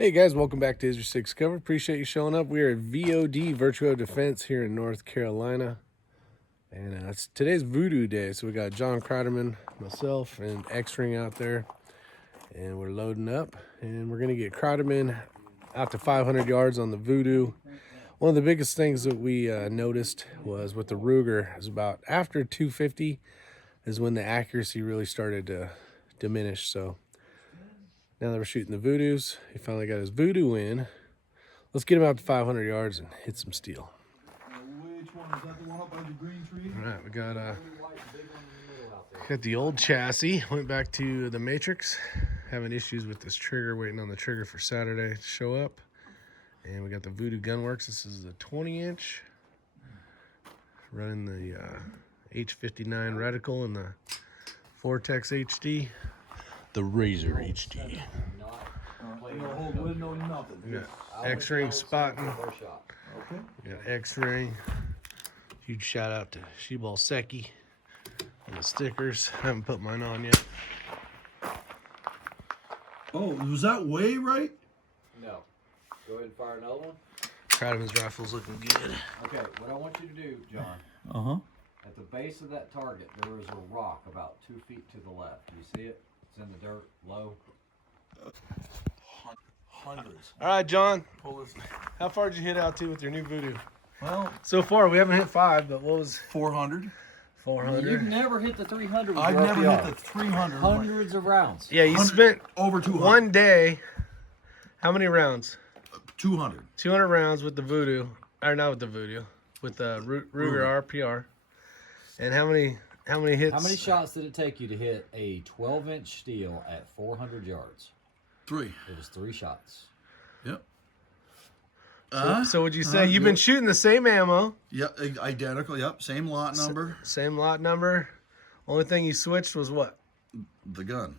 Hey guys, welcome back to Israel 6 Cover. Appreciate you showing up. We are at VOD, Virtual Defense, here in North Carolina. And it's today's Voodoo Day. So we got John Kreiderman, myself, and X-Ring out there. And we're loading up. And we're going to get Kreiderman out to 500 yards on the Voodoo. One of the biggest things that we noticed was with the Ruger is about after 250 is when the accuracy really started to diminish. So now that we're shooting the Voodoos, he finally got his Voodoo in. Let's get him out to 500 yards and hit some steel. Which one? Is that the one up by the green tree? All right, we got the old chassis. Went back to the Matrix. Having issues with this trigger, waiting on the trigger for Saturday to show up. And we got the Voodoo Gunworks. This is the 20-inch. Running the H59 reticle and the Vortex HD. The Razor HD. No hold, no nothing. We got X-Ring spotting. Okay. We got X-Ring. Huge shout out to Sheball Seki and the stickers. I haven't put mine on yet. Oh, was that way right? No. Go ahead and fire another one. Kreiderman's rifle's looking good. Okay, what I want you to do, John, Uh-huh. at the base of that target, there is a rock about 2 feet to the left. Do you see it? It's in the dirt, low. Hundreds. All right, John. Pull this. How far did you hit out to with your new Voodoo? Well, So far, we haven't hit 5, but what was 400. 400? You've never hit the 300 with I've your never RPR. hit the 300. Hundreds of rounds. Yeah, you 100 spent over 200. one day. How many rounds? 200. 200 rounds with the Voodoo, or not with the Voodoo, with the Ruger RPR. And how many hits? How many shots did it take you to hit a 12-inch steel at 400 yards? 3. It was 3 shots. Yep. So would you say you've been shooting the same ammo? Yep, identical. Yep, same lot number. Same lot number. Only thing you switched was what? The gun.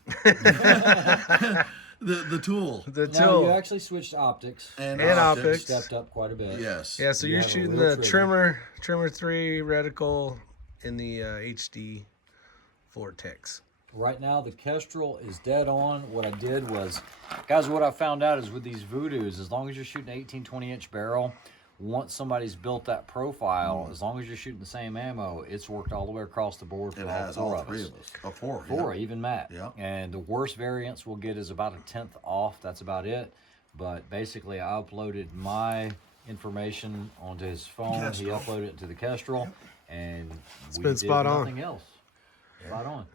the tool. The Now, tool. you actually switched optics. And optics. Stepped up quite a bit. Yes. Yeah, so You you're have a shooting real the trigger. trimmer 3 reticle in the HD Vortex. Right now, the Kestrel is dead on. What I did was, guys, what I found out is with these Voodoos, as long as you're shooting an 18, 20-inch barrel, once somebody's built that profile, as long as you're shooting the same ammo, it's worked all the way across the board for It all has 4 all of 3 us. of us. Oh, 4. 4, yeah. even Matt. Yeah. And the worst variance we'll get is about a 10th off. That's about it. But basically, I uploaded my information onto his phone. Kestrel. He uploaded it to the Kestrel, and we been did spot on. nothing else. Spot on.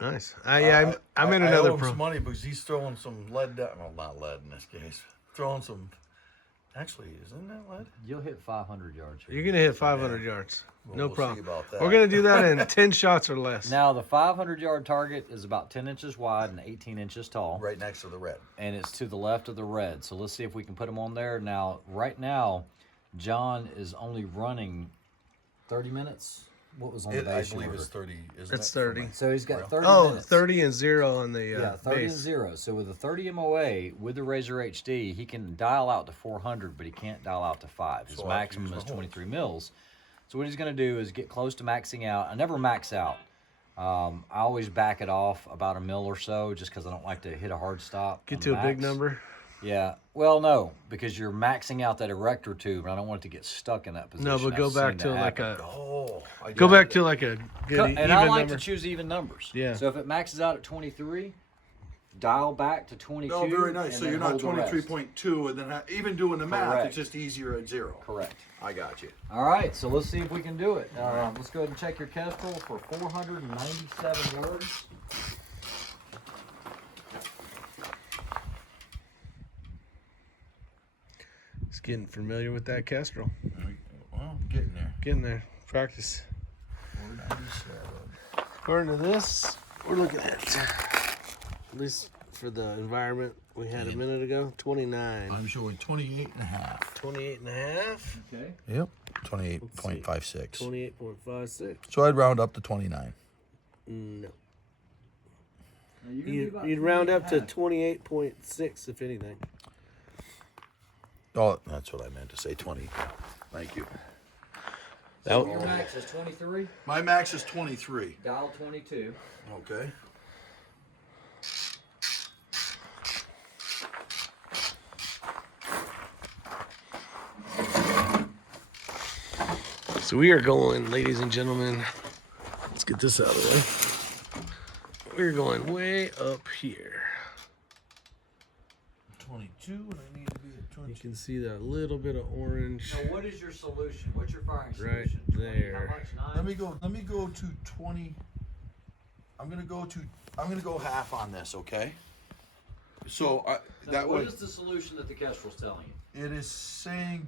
Nice. I'm in I another owe him pro. some money because he's throwing some lead down. Well, not lead in this case. Throwing some. Actually, isn't that lead? You'll hit 500 yards. You're gonna hit 500 yards. Well, No we'll problem. see about that. We're gonna do that in 10 shots or less. Now, the 500-yard target is about 10 inches wide and 18 inches tall. Right next to the red. And it's to the left of the red. So let's see if we can put them on there. Now, right now, John is only running 30 minutes. What was on the I base believe order? it's 30. Isn't It's it? 30. So he's got 30 Oh, minutes. 30 and 0 on the Yeah, 30 base. and 0. So with the 30 MOA, with the Razor HD, he can dial out to 400, but he can't dial out to 5. His So I have to maximum use is my holes. 23 mils. So what he's going to do is get close to maxing out. I never max out. I always back it off about a mil or so, just because I don't like to hit a hard stop. Get on to the a big max. number. Yeah. Well, no, because you're maxing out that erector tube, and I don't want it to get stuck in that position. No, but go I've back seen to that like happen. a Oh, I go got back it. to like a good And even I like number. to choose even numbers. Yeah. So if it maxes out at 23, dial back to 22. No, very nice. and So then you're not hold the rest. 23.2, and then even doing the math, Correct. it's just easier at 0. Correct. I got you. All right, so let's see if we can do it. Let's go ahead and check your Kestrel for 497 words. Just getting familiar with that Kestrel. Well, getting there. Getting there. Practice. 497. According to this, we're looking at least for the environment we had a minute ago, 29. I'm showing 28 and a half. 28 and a half. Okay. Yep. 28.56. 28.56. So I'd round up to 29. No. Now you're gonna be about You'd round up to 28.5. 28.6 if anything. Oh, that's what I meant to say. 20. Thank you. So your max is 23. My max is 23. Dial 22. Okay. So we are going, ladies and gentlemen. Let's get this out of the way. We're going way up here. 22, and I need to be at You 22. can see that little bit of orange. Now, what is your solution? What's your firing Right solution? 20, there. How much? 9? Let me go to 20. I'm gonna go half on this, okay? So Now, what is the solution that the Kestrel's telling you? it is saying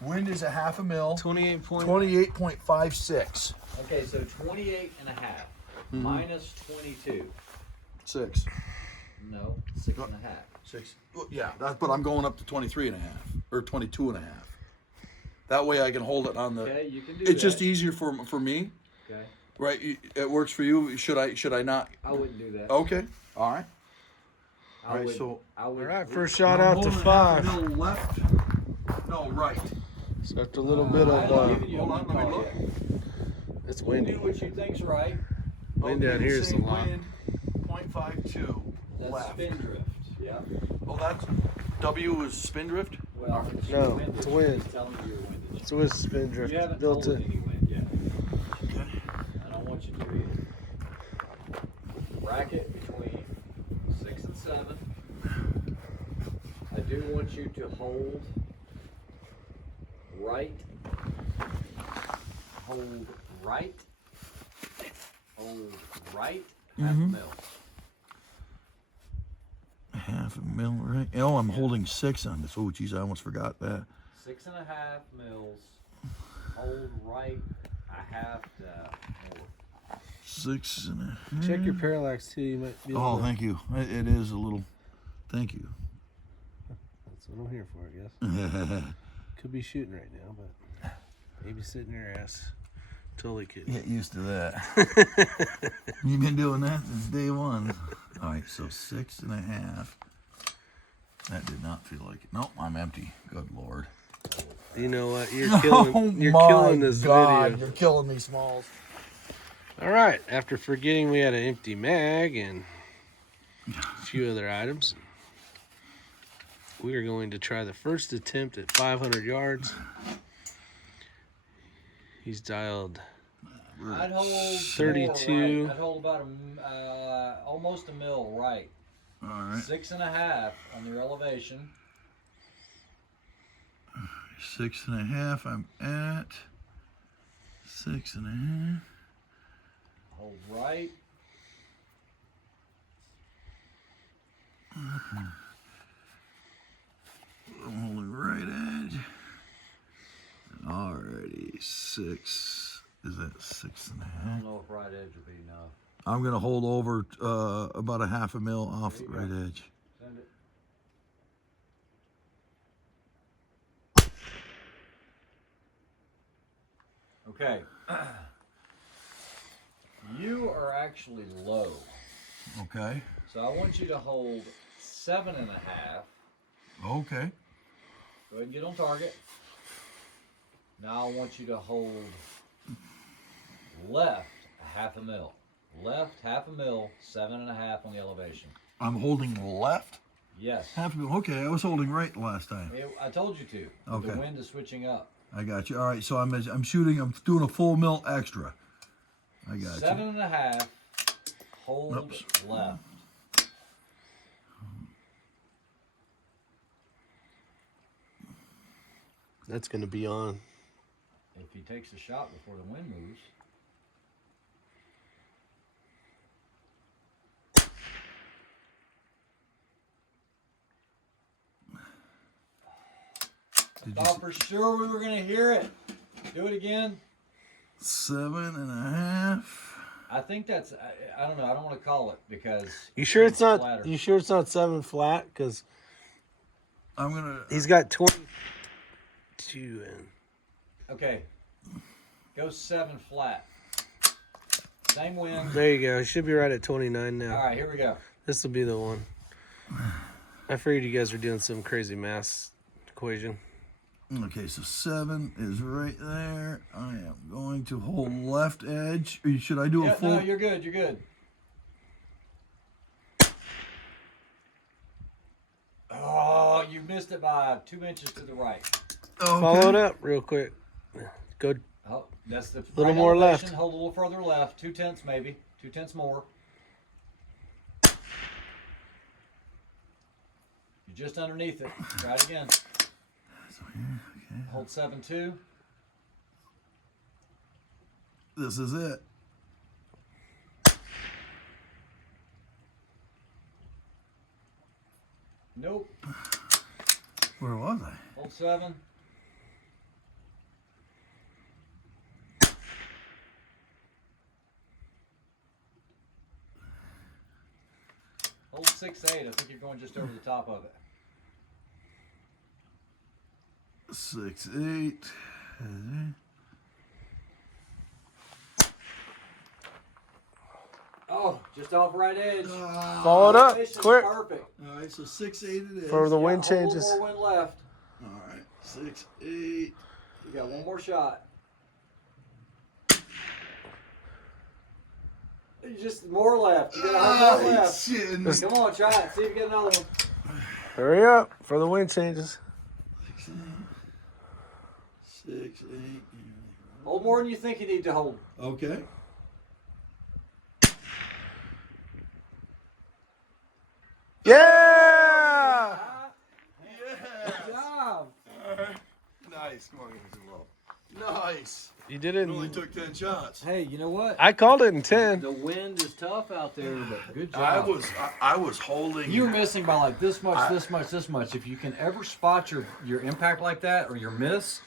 wind is a half a mil. 28.56. Okay, so 28 and a half minus 22. 6. No, 6 and a half. 6. Well, yeah, but I'm going up to 23 and a half or 22 and a half. That way I can hold it on the. Okay, you can do It's just that. easier for me, Okay, right? It works for you. Should I not? I wouldn't do that. Okay. All right. I Alright, would, so- I would. All right, first shot I'm out to holding 5. half a mil left. No, right. So after a little bit I of, haven't given you a hold on, let me call look. yet. it's Do windy. what you think's right. Wind out here is a lot. Wind 0.52 That's left. spin drift. Yeah. Oh, that's W is spin drift. Well, it's No, your windage. it's wind. It's telling you your windage. So it's spin drift You haven't built told in. it any wind yet. Okay. I don't want you to either. Bracket between 6 and 7. I do want you to hold right. Hold right. Hold right. Half a mil. Half a mil, right? Oh, I'm holding 6 on this. Oh, geez, I almost forgot that. 6 and a half mils. Hold right a half to more. 6 and a half. Check your parallax too. You might be able Oh, to, thank you. It is a little. Thank you. That's what I'm here for, I guess. Could be shooting right now, but maybe sitting your ass. Totally kidding. Get used to that. You've been doing that since day one. All right, so 6 and a half. That did not feel like it. Nope, I'm empty. Good Lord. You know what? You're killing this video. You're killing me, Smalls. All right. After forgetting we had an empty mag and a few other items, we are going to try the first attempt at 500 yards. He's dialed I'd hold 32. more right. I'd hold about almost a mil right. All right. 6 and a half on your elevation. 6 and a half. I'm at 6 and a half. Hold right. I'm holding right edge. Alrighty, 6. Is that 6 and a I half? don't know if right edge would be enough. I'm gonna hold over about a half a mil off the There you right edge. Send it. Okay. You are actually low. Okay. So I want you to hold 7 and a half. Okay. Go ahead and get on target. Now I want you to hold left a half a mil. Left half a mil, 7 and a half on the elevation. I'm holding left. Yes. Half a mil. Okay, I was holding right last time. I told you to. Okay. The wind is switching up. I got you. All right, so I'm shooting. I'm doing a full mil extra. I got 7 and a half. Hold Oops. left. That's going to be on. If he takes a shot before the wind moves. I thought for sure we were going to hear it. Do it again. 7 and a half. I think that's, I don't know, I don't want to call it because. You sure it's not? flatter. You sure it's not 7 flat? Because I'm gonna. he's got 22 in. Okay. Go 7 flat. Same wind. There you go. He should be right at 29 now. All right, here we go. This will be the one. I figured you guys were doing some crazy math equation. Okay, so 7 is right there. I am going to hold left edge. Or should I do a Yeah, full? no, you're good. You're good. Oh, you missed it by 2 inches to the right. Okay. Follow it up real quick. Go. Oh, that's the Little right more elevation. left. Hold a little further left. 2/10 maybe. 2/10 more. You're just underneath it. Try it again. So here, okay. Hold 7-2. This is it. Nope. Where was I? Hold 7. Hold 6-8. I think you're going just over the top of it. 6-8. Oh, just off right edge. Follow it up, Elevation's quick. Perfect. All right, so 6-8 it is. For the Yeah, wind hold a changes. little more wind left. All right, 6-8. You got one more shot. You just more left. You got a whole more left. Shit. Come on, try it. See if you get another one. Hurry up for the wind changes. 6-8. Hold more than you think you need to hold. Okay. Yeah! Good job. Nice. Come on, give me some love. Nice. You did it. It only took 10 shots. Hey, you know what? I called it in 10. The wind is tough out there, but good job. I was holding. You were missing by like this much, this much, this much. If you can ever spot your impact like that or your miss,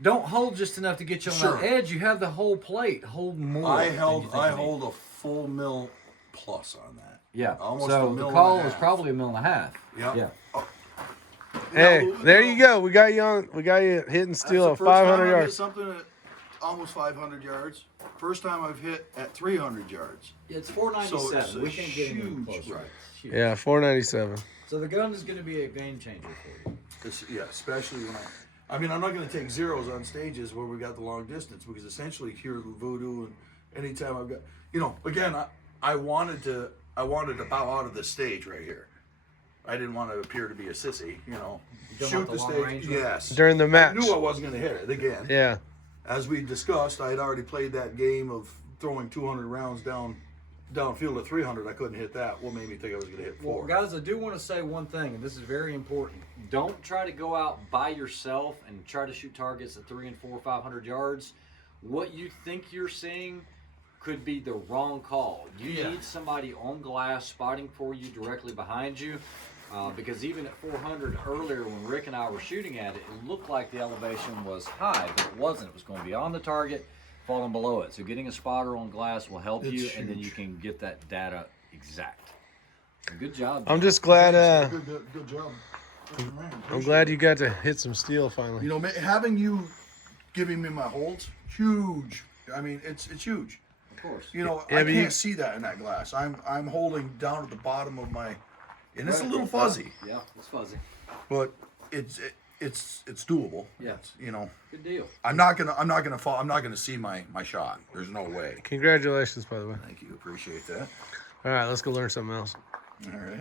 don't hold just enough to get you on Sure. that edge. You have the whole plate. Hold more. I than you hold think you need. a full mil plus on that. Yeah. Almost a So mil the and call a was half. probably 1.5 mils. Yep. Yeah. Hey, there you go. We got you on. We got you hitting steel at 500 Hit yards. something at almost 500 yards. First time I've hit at 300 yards. It's So 497. it's a We can't get any huge, closer. right. It's huge. Yeah, 497. So the gun is going to be a game changer for you. Yeah, especially when I mean, I'm not going to take zeros on stages where we got the long distance because essentially here at Voodoo and anytime I've got, again, I wanted to bow out of this stage right here. I didn't want to appear to be a sissy, don't shoot want the the long stage. range one? Yes. During the match. I knew I wasn't going to hit it again. Yeah. As we discussed, I had already played that game of throwing 200 rounds downfield at 300. I couldn't hit that. What made me think I was going to hit 4? Well, guys, I do want to say one thing, and this is very important. Don't try to go out by yourself and try to shoot targets at 300 and 400, 500 yards. What you think you're seeing could be the wrong call. You need somebody on glass spotting for you directly behind you. Because even at 400 earlier when Rick and I were shooting at it, it looked like the elevation was high, but it wasn't. It was going beyond the target, falling below it. So getting a spotter on glass will help you, and then you can get that data exact. So good job. I'm just glad. Good job. I'm glad you got to hit some steel finally. Having you giving me my holds, huge. I mean, it's huge. Of course. I can't see that in that glass. I'm holding down at the bottom of my, and it's a little fuzzy, Yeah, it's fuzzy. but it's doable. Yeah. Good deal. I'm not gonna fall. I'm not gonna see my shot. There's no way. Congratulations, by the way. Thank you. Appreciate that. All right, let's go learn something else. All right.